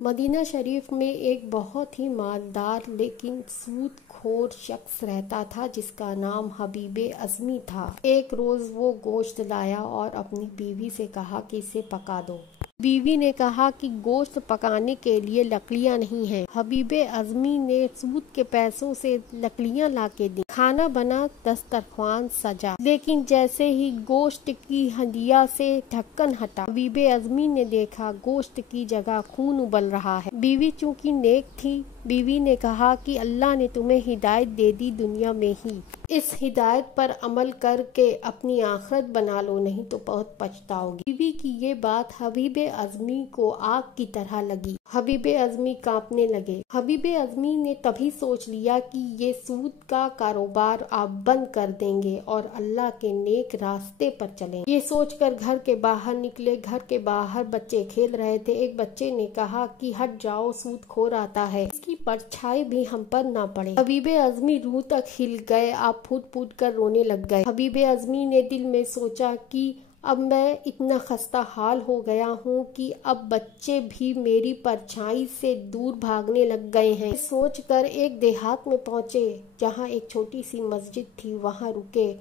مدینہ شریف میں ایک بہت ہی مالدار لیکن سود خور شخص رہتا تھا جس کا نام حبیب اعظمی تھا۔ ایک روز وہ گوشت لایا اور اپنی بیوی سے کہا کہ اسے پکا دو۔ بیوی نے کہا کہ گوشت پکانے کے لیے لکڑیاں نہیں ہیں۔ حبیب اعظمی نے سود کے پیسوں سے لکڑیاں لا کے دی۔ کھانا بنا، دسترخوان سجا، لیکن جیسے ہی گوشت کی ہنڈیا سے ڈھکن ہٹا، حبیب اعظمی نے دیکھا گوشت کی جگہ خون ابل رہا ہے۔ بیوی چونکہ نیک تھی، بیوی نے کہا کہ اللہ نے تمہیں ہدایت دے دی دنیا میں ہی، اس ہدایت پر عمل کر کے اپنی آخرت بنا لو، نہیں تو بہت پچھتاؤ گی۔ بیوی کی یہ بات حبیب اعظمی کو آگ کی طرح لگی۔ حبیب اعظمی کانپنے لگے۔ حبیب اعظمی نے تبھی سوچ لیا کہ یہ سود کا کاروبار آپ بند کر دیں گے اور اللہ کے نیک راستے پر چلیں۔ یہ سوچ کر گھر کے باہر نکلے۔ گھر کے باہر بچے کھیل رہے تھے۔ ایک بچے نے کہا کہ ہٹ جاؤ، سود خور آتا ہے، اس کی پرچھائی بھی ہم پر نہ پڑے۔ حبیب اعظمی روح تک ہل گئے۔ آپ پھوٹ پھوٹ کر رونے لگ گئے۔ حبیب اعظمی نے دل میں سوچا کہ اب میں اتنا خستہ حال ہو گیا ہوں کہ اب بچے بھی میری پرچھائی سے دور بھاگنے لگ گئے ہیں۔ سوچ کر ایک دیہات میں پہنچے جہاں ایک چھوٹی سی مسجد تھی، وہاں رکے،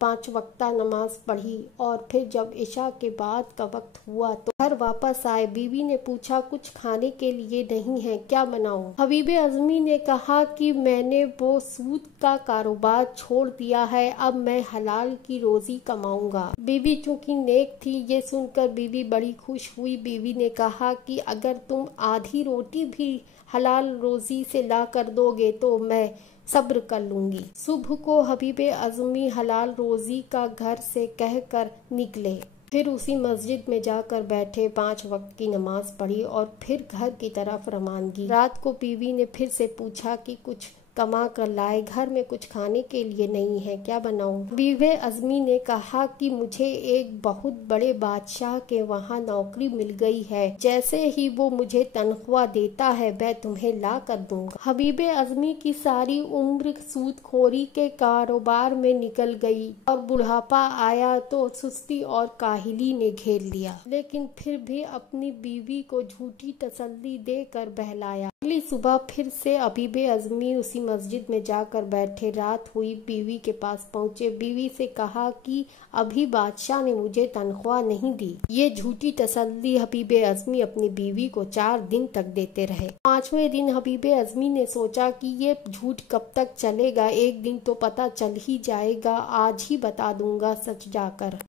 5 وقتہ نماز پڑھی اور پھر جب عشاء کے بعد کا وقت ہوا تو گھر واپس آئے۔ بیوی نے پوچھا کچھ کھانے کے لیے نہیں ہے، کیا بناؤں؟ حبیب اعظمی نے کہا کہ میں نے وہ سود کا کاروبار چھوڑ دیا ہے، اب میں حلال کی روزی کماؤں گا۔ بیوی چونکہ نیک تھی، یہ سن کر بیوی بڑی خوش ہوئی۔ بیوی نے کہا کہ اگر تم آدھی روٹی بھی حلال روزی سے لا کر دو گے تو میں صبر کر لوں گی۔ صبح کو حبیب اعظمی حلال روزی کا گھر سے کہہ کر نکلے، پھر اسی مسجد میں جا کر بیٹھے، 5 وقت کی نماز پڑھی اور پھر گھر کی طرف روانگی۔ رات کو بیوی نے پھر سے پوچھا کہ کچھ کما کر لائے، گھر میں کچھ کھانے کے لیے نہیں ہے، کیا بناؤں؟ حبیب اعظمی نے کہا کہ مجھے ایک بہت بڑے بادشاہ کے وہاں نوکری مل گئی ہے، جیسے ہی وہ مجھے تنخواہ دیتا ہے میں تمہیں لا کر دوں گا۔ حبیب اعظمی کی ساری عمر سود خوری کے کاروبار میں نکل گئی اور بڑھاپا آیا تو سستی اور کاہلی نے گھیر لیا، لیکن پھر بھی اپنی بیوی کو جھوٹی تسلی دے کر بہلایا۔ اگلی صبح پھر سے حبیب اعظمی اسی مسجد میں جا کر بیٹھے۔ رات ہوئی، بیوی کے پاس پہنچے، بیوی سے کہا کہ ابھی بادشاہ نے مجھے تنخواہ نہیں دی۔ یہ جھوٹی تسلی حبیب اعظمی اپنی بیوی کو 4 دن تک دیتے رہے۔ 5ویں دن حبیب اعظمی نے سوچا کہ یہ جھوٹ کب تک چلے گا، ایک دن تو پتہ چل ہی جائے گا، آج ہی بتا دوں گا سچ جا کر۔